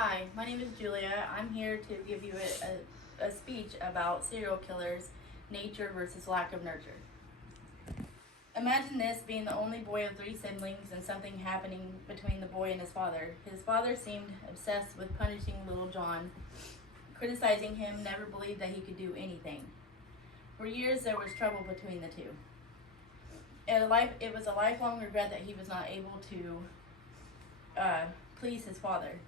Hi, my name is Julia. I'm here to give you a speech about serial killers, nature versus lack of nurture. Imagine this being the only boy of three siblings and something happening between the boy and his father. His father seemed obsessed with punishing little John, criticizing him, never believed that he could do anything. For years, there was trouble between the two. It was a lifelong regret that he was not able to please his father.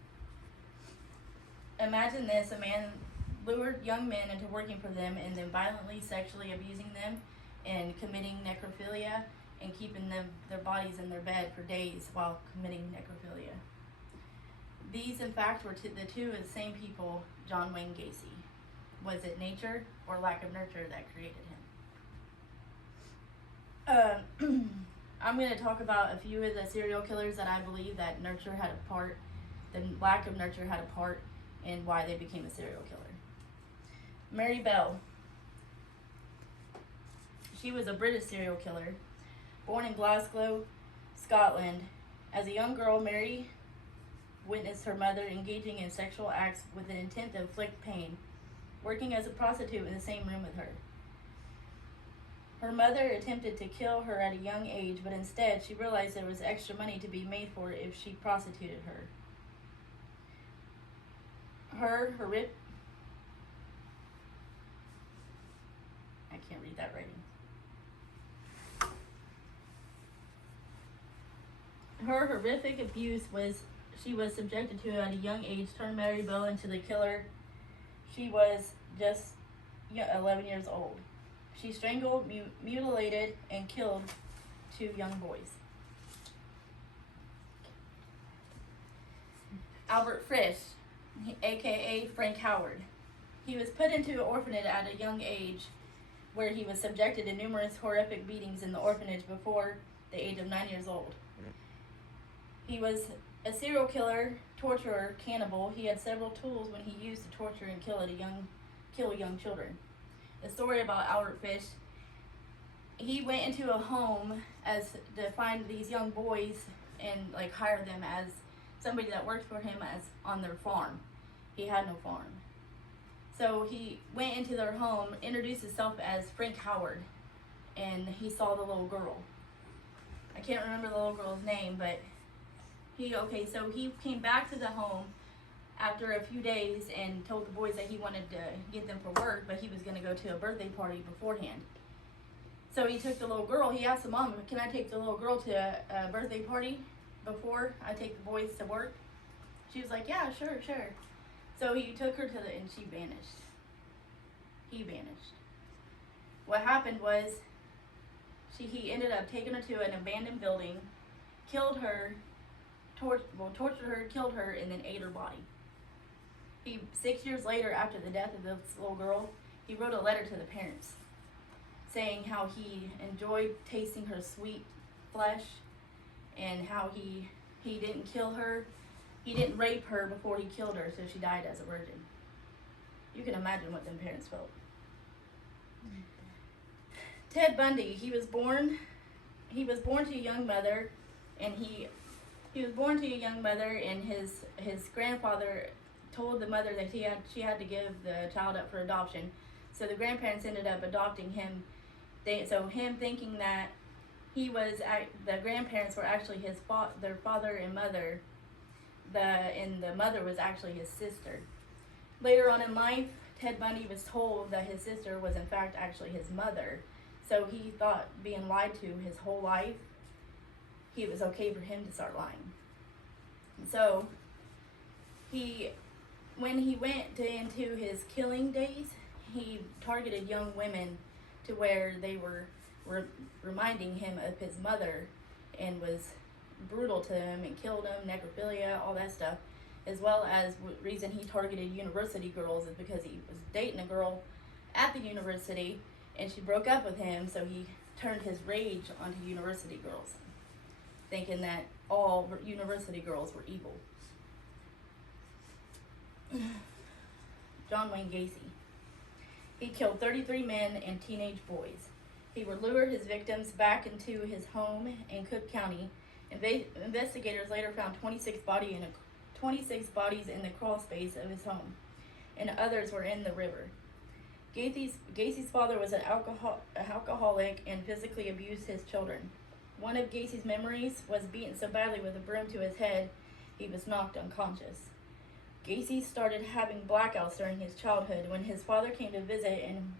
Imagine this, a man lured young men into working for them and then violently sexually abusing them and committing necrophilia and keeping their bodies in their bed for days while committing necrophilia. These, in fact, were the two of the same people, John Wayne Gacy. Was it nature or lack of nurture that created him? I'm going to talk about a few of the serial killers that I believe that nurture had a part, the lack of nurture had a part in why they became a serial killer. Mary Bell. She was a British serial killer, born in Glasgow, Scotland. As a young girl, Mary witnessed her mother engaging in sexual acts with an intent to inflict pain, working as a prostitute in the same room with her. Her mother attempted to kill her at a young age, but instead she realized there was extra money to be made for it if she prostituted her. I can't read that writing. Her horrific abuse she was subjected to at a young age turned Mary Bell into the killer. She was just 11 years old. She strangled, mutilated, and killed 2 young boys. Albert Frisch, aka Frank Howard. He was put into an orphanage at a young age where he was subjected to numerous horrific beatings in the orphanage before the age of 9 years old. He was a serial killer, torturer, cannibal. He had several tools when he used to torture and kill young children. The story about Albert Fish, he went into a home to find these young boys and hire them as somebody that worked for him as on their farm. He had no farm. So he went into their home, introduced himself as Frank Howard, and he saw the little girl. I can't remember the little girl's name, but he came back to the home after a few days and told the boys that he wanted to get them for work, but he was going to go to a birthday party beforehand. So he took the little girl. He asked the mom, "Can I take the little girl to a birthday party before I take the boys to work?" She was like, "Yeah, sure." So he took her and she vanished. He vanished. What happened was he ended up taking her to an abandoned building, killed her, tortured her, killed her, and then ate her body. 6 years later, after the death of this little girl, he wrote a letter to the parents saying how he enjoyed tasting her sweet flesh and how he didn't kill her. He didn't rape her before he killed her, so she died as a virgin. You can imagine what them parents felt. Ted Bundy, he was born to a young mother, and his grandfather told the mother that she had to give the child up for adoption. So the grandparents ended up adopting him. Him thinking that the grandparents were actually their father and mother, and the mother was actually his sister. Later on in life, Ted Bundy was told that his sister was in fact actually his mother. So he thought, being lied to his whole life, it was okay for him to start lying. So when he went into his killing days, he targeted young women to where they were reminding him of his mother, and was brutal to them and killed them, necrophilia, all that stuff. As well as reason he targeted university girls is because he was dating a girl at the university and she broke up with him, so he turned his rage onto university girls, thinking that all university girls were evil. John Wayne Gacy. He killed 33 men and teenage boys. He would lure his victims back into his home in Cook County. Investigators later found 26 bodies in a 26 bodies in the crawl space of his home, and others were in the river. Gacy's father was an alcoholic and physically abused his children. One of Gacy's memories was beaten so badly with a broom to his head, he was knocked unconscious. Gacy started having blackouts during his childhood when his father came to visit, and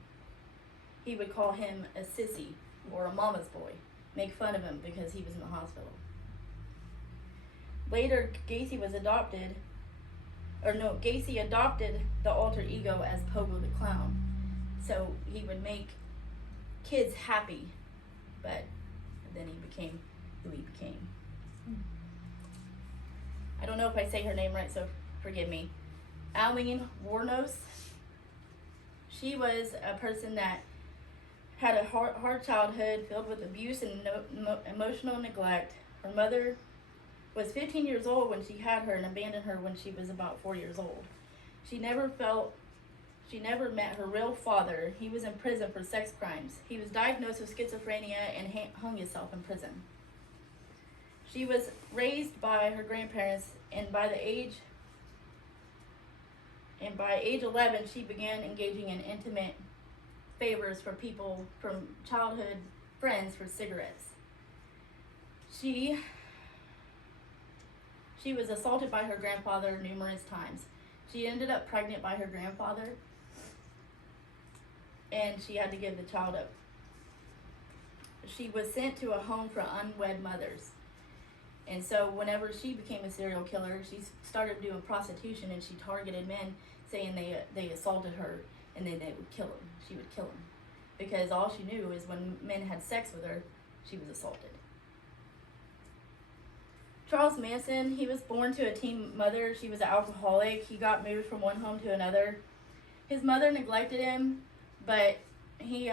he would call him a sissy or a mama's boy, make fun of him because he was in the hospital. Later, Gacy adopted the alter ego as Pogo the Clown. So he would make kids happy, but then he became who he became. I don't know if I say her name right, so forgive me. Aline Wuornos. She was a person that had a hard childhood filled with abuse and emotional neglect. Her mother was 15 years old when she had her and abandoned her when she was about 4 years old. She never met her real father. He was in prison for sex crimes. He was diagnosed with schizophrenia and hung himself in prison. She was raised by her grandparents, and by age 11, she began engaging in intimate favors for people from childhood friends for cigarettes. She was assaulted by her grandfather numerous times. She ended up pregnant by her grandfather, and she had to give the child up. She was sent to a home for unwed mothers. And so whenever she became a serial killer, she started doing prostitution, and she targeted men, saying they assaulted her, and then they would kill them. She would kill them. Because all she knew is when men had sex with her, she was assaulted. Charles Manson, he was born to a teen mother. She was an alcoholic. He got moved from one home to another. His mother neglected him, but he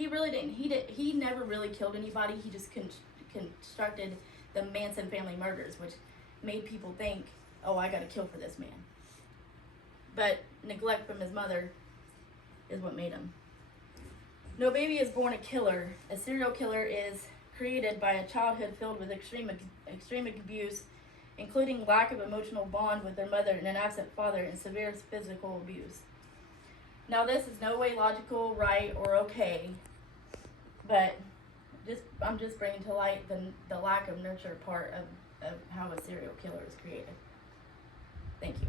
really didn't. He never really killed anybody. He just constructed the Manson family murders, which made people think, oh, I gotta kill for this man. But neglect from his mother is what made him. No baby is born a killer. A serial killer is created by a childhood filled with extreme abuse, including lack of emotional bond with their mother and an absent father, and severe physical abuse. Now, this is no way logical, right, or okay, but I'm just bringing to light the lack of nurture part of how a serial killer is created. Thank you.